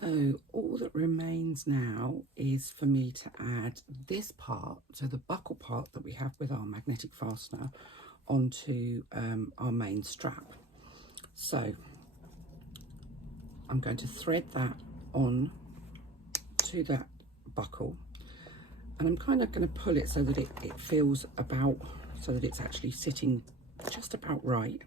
So all that remains now is for me to add this part, so the buckle part that we have with our magnetic fastener, onto our main strap. So I'm going to thread that on to that buckle, and I'm kind of going to pull it so that it feels about, so that it's actually sitting just about right.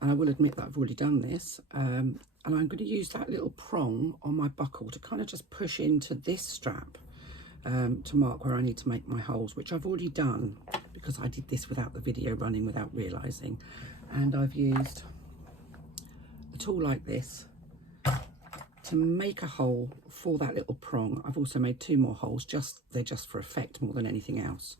And I will admit that I've already done this, and I'm going to use that little prong on my buckle to kind of just push into this strap to mark where I need to make my holes, which I've already done because I did this without the video running without realising. And I've used a tool like this to make a hole for that little prong. I've also made 2 more holes, they're just for effect more than anything else.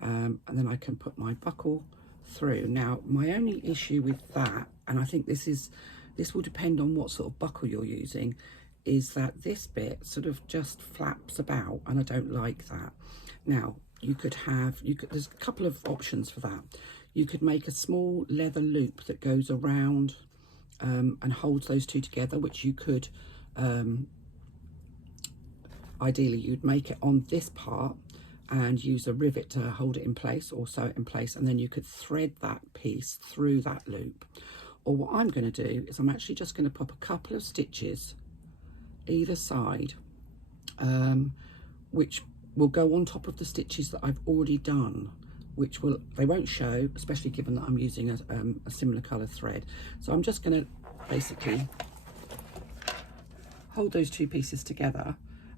And then I can put my buckle through. Now my only issue with that, and I think this will depend on what sort of buckle you're using, is that this bit sort of just flaps about, and I don't like that. Now there's a couple of options for that. You could make a small leather loop that goes around and holds those two together, which you could ideally you'd make it on this part and use a rivet to hold it in place or sew it in place, and then you could thread that piece through that loop. Or what I'm going to do is I'm actually just going to pop a couple of stitches either side, which will go on top of the stitches that I've already done, they won't show, especially given that I'm using a similar colour thread. So I'm just going to basically hold those 2 pieces together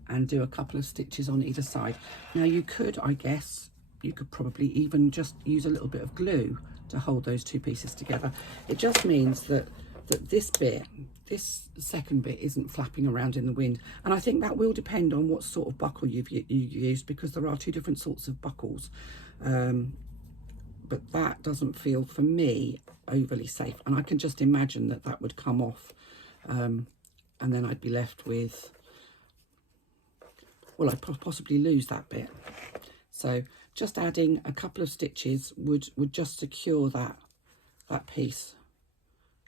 and do a couple of stitches on either side. Now you could, I guess, you could probably even just use a little bit of glue to hold those 2 pieces together. It just means that this second bit isn't flapping around in the wind. And I think that will depend on what sort of buckle you've used, because there are 2 different sorts of buckles. But that doesn't feel, for me, overly safe. And I can just imagine that would come off, and then I'd be left with, well, I'd possibly lose that bit. So just adding a couple of stitches would just secure that piece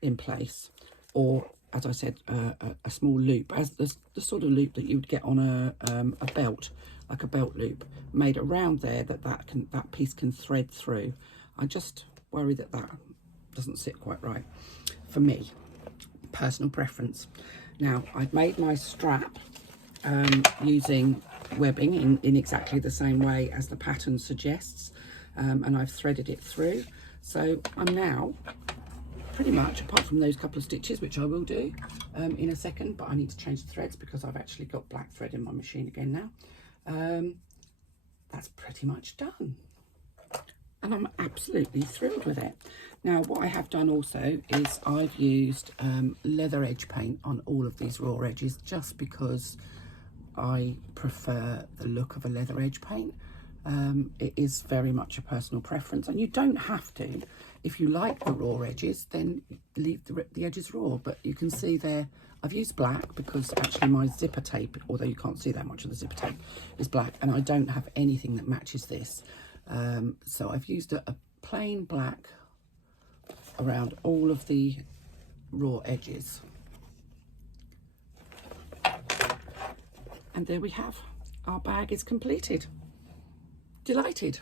in place. Or, as I said, a small loop, as the sort of loop that you would get on a belt, like a belt loop, made around there that piece can thread through. I just worry that doesn't sit quite right for me. Personal preference. Now I've made my strap using webbing in exactly the same way as the pattern suggests, and I've threaded it through. So I'm now pretty much, apart from those couple of stitches, which I will do in a second, but I need to change the threads because I've actually got black thread in my machine again now. That's pretty much done, and I'm absolutely thrilled with it. Now what I have done also is I've used leather edge paint on all of these raw edges, just because I prefer the look of a leather edge paint. It is very much a personal preference, and you don't have to. If you like the raw edges, then leave the edges raw. But you can see there, I've used black because actually my zipper tape, although you can't see that much of the zipper tape, is black, and I don't have anything that matches this. So I've used a plain black around all of the raw edges. And there we have, our bag is completed. Delighted.